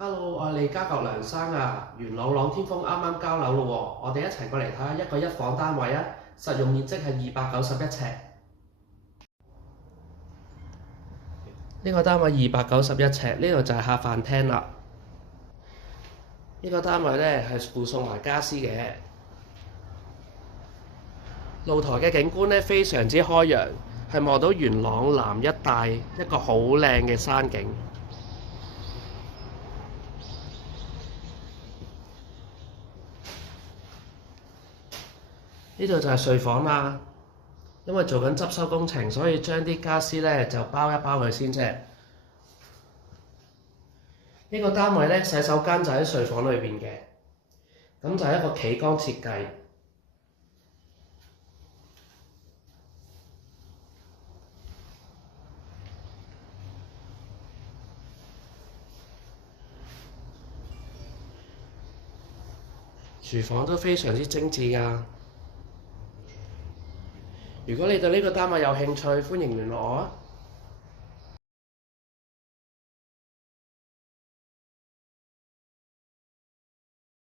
Hello，我係利嘉閣梁生啊，元朗朗天峰啱啱交樓咯喎，我哋一齊過嚟睇下一個一房單位啊，實用面積係291尺。呢個單位291尺，呢度就係客飯廳啦。呢個單位呢係附送埋家私嘅。露台嘅景觀呢非常之開揚，係望到元朗南一帶一個好靚嘅山景。呢度就係睡房啦，因為做緊執修工程，所以將啲家私呢就包一包佢先啫。呢個單位呢，洗手間就喺睡房裏邊嘅，咁就係一個企缸設計。廚房都非常之精緻㗎。如果你對呢個單位有興趣，歡迎聯絡我啊！